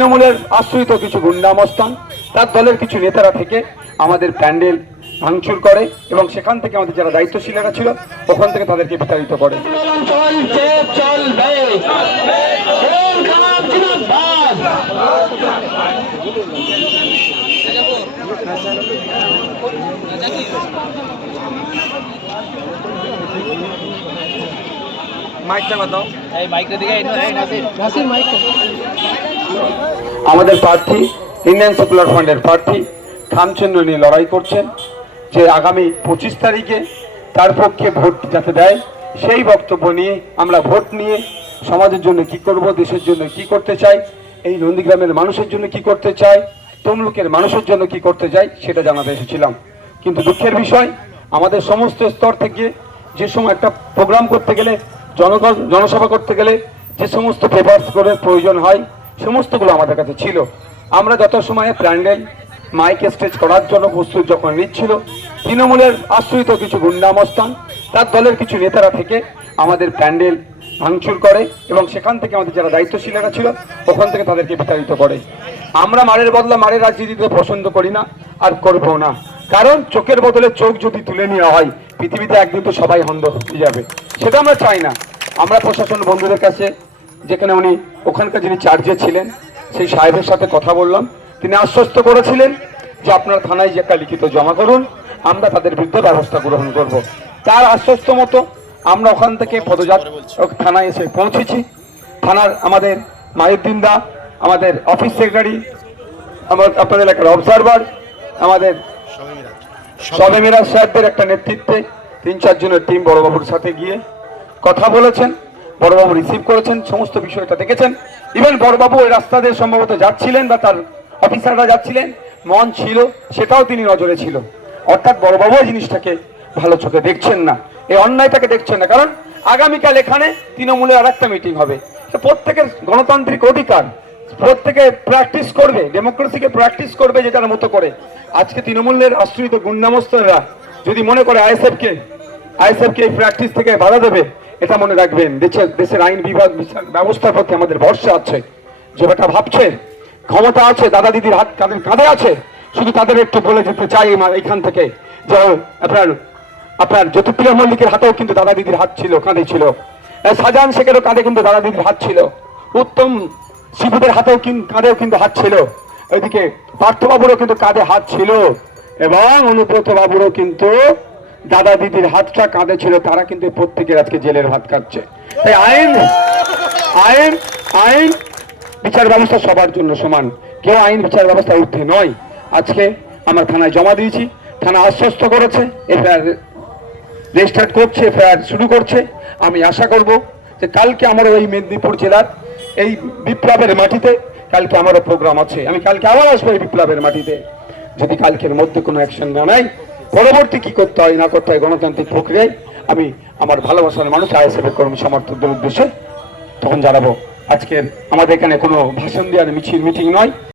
তৃণমূলের আশ্রিত কিছু গুন্ডামস্তান তার দলের কিছু নেতারা থেকে আমাদের প্যান্ডেল ভাঙচুর করে এবং সেখান থেকে আমাদের যারা দায়িত্বশীলেরা ছিল ওখান থেকে তাদেরকে বিতাড়িত করে। আমাদের প্রার্থী ইন্ডিয়ান সেকুলার ফ্রন্টের প্রার্থী খামচন্দ্র নিয়ে লড়াই করছেন যে আগামী 25 তারিখে তার পক্ষে ভোট যাতে দেয় সেই বক্তব্য নিয়ে আমরা ভোট নিয়ে সমাজের জন্য কি করব, দেশের জন্য কি করতে চাই, এই নন্দীগ্রামের মানুষের জন্য কি করতে চাই, তমলুকের মানুষের জন্য কি করতে চাই সেটা জানাতে এসেছিলাম। কিন্তু দুঃখের বিষয় আমাদের সমস্ত স্তর থেকে যে সময় একটা প্রোগ্রাম করতে গেলে জনসভা করতে গেলে যে সমস্ত পেপারস করে প্রয়োজন হয় সমস্তগুলো আমাদের কাছে ছিল। আমরা যত সময়ে প্যান্ডেল মাইক স্টেজ করার জন্য প্রস্তুত যখন নিচ্ছিল তৃণমূলের আশ্রিত কিছু গুন্ডামস্তান তার দলের কিছু নেতারা থেকে আমাদের প্যান্ডেল ভাঙচুর করে এবং সেখান থেকে আমাদের যারা দায়িত্বশীলেরা ছিল ওখান থেকে তাদেরকে বিতাড়িত করে। আমরা মারের বদলা মারের রাজনীতিতে পছন্দ করি না আর করবো না, কারণ চোখের বদলে চোখ যদি তুলে নেওয়া হয় পৃথিবীতে একদিন তো সবাই অন্ধ হয়ে যাবে, সেটা আমরা চাই না। আমরা প্রশাসন বন্ধুদের কাছে যেখানে উনি ওখানকার যিনি চার্জে ছিলেন সেই সাহেবের সাথে কথা বললাম, তিনি আশ্বস্ত করেছিলেন যে আপনারা থানায় যে একটা লিখিত জমা করুন, আমরা তাদের বিরুদ্ধে ব্যবস্থা গ্রহণ করব। তার আশ্বস্ত মতো আমরা ওখান থেকে থানায় এসে পৌঁছেছি। থানার আমাদের মাহিউদ্দিন দা, আমাদের অফিস সেক্রেটারি, আপনাদের এলাকার অবজারভার, আমাদের সবে মিরাজ সাহেবদের একটা নেতৃত্বে 3-4 জনের টিম বড়বাবুর সাথে গিয়ে কথা বলেছেন, বড়বাবু রিসিভ করেছেন, সমস্ত বিষয়টা দেখেছেন। ইভেন বড়বাবু ওই রাস্তা দিয়ে সম্ভবত যাচ্ছিলেন বা তার অফিসাররা যাচ্ছিলেন, মন ছিল সেটাও তিনি নজরে ছিল। অর্থাৎ বড়বাবু জিনিসটাকে ভালো চোখে দেখছেন না, এই অন্যায়টাকে দেখছেন না। কারণ আগামীকাল এখানে তৃণমূলের আর একটা মিটিং হবে, প্রত্যেকের গণতান্ত্রিক অধিকার, প্রত্যেকে প্র্যাকটিস করবে, ডেমোক্রেসিকে প্র্যাকটিস করবে যেটার মতো করে। আজকে তৃণমূলের আশ্রিত গুন্ডামস্তানরা যদি মনে করে আইএসএফকে এই প্র্যাকটিস থেকে বাধা দেবে, এটা মনে রাখবেন দেশের আইন বিভাগ ব্যবস্থার প্রতি আমাদের ভরসা আছে। যে বেটা ভাবছে ক্ষমতা আছে, দাদা দিদির হাত তাদের কাঁধে আছে, শুধু তাদের একটু বলে যেতে চাই এখান থেকে যে আপনার জ্যোতিপ্রিয় মল্লিকের হাতেও কিন্তু দাদা দিদির হাত ছিল, কাঁধে ছিল। শাহজাহান শেখেরও কাঁধে কিন্তু দাদা দিদির হাত ছিল, উত্তম শিবুদের কাঁধেও কিন্তু হাত ছিল, ওইদিকে পার্থবাবুরও কিন্তু কাঁধে হাত ছিল এবং অনুব্রত বাবুরও কিন্তু দাদা দিদির হাতটা কাঁধে ছিল। তারা কিন্তু প্রত্যেকের আজকে জেলের ভাত খাচ্ছে। তাই আইন আইন আইন বিচার ব্যবস্থা সবার জন্য সমান, কেউ আইন বিচার ব্যবস্থা ঊর্ধ্বে নয়। আজকে আমরা থানায় জমা দিয়েছি, থানা আশ্বস্ত করেছে, এফআইআর রেজিস্টার্ড করছে, এফআইআর শুরু করছে। আমি আশা করব যে কালকে আমার ওই মেদিনীপুর জেলার এই বিপ্লবের মাটিতে কালকে আমারও প্রোগ্রাম আছে, আমি কালকে আবার আসবো এই বিপ্লবের মাটিতে। যদি কালকের মধ্যে কোনো অ্যাকশন না নেয়, পরবর্তী কি করতে হয় না করতে হয় গণতান্ত্রিক প্রক্রিয়ায় আমি আমার ভালোবাসার মানুষ আইএসএফের কর্মী সমর্থকদের উদ্দেশ্যে তখন জানাবো। আজকের আমাদের এখানে কোনো ভাষণ দেওয়ার মিটিং নয়।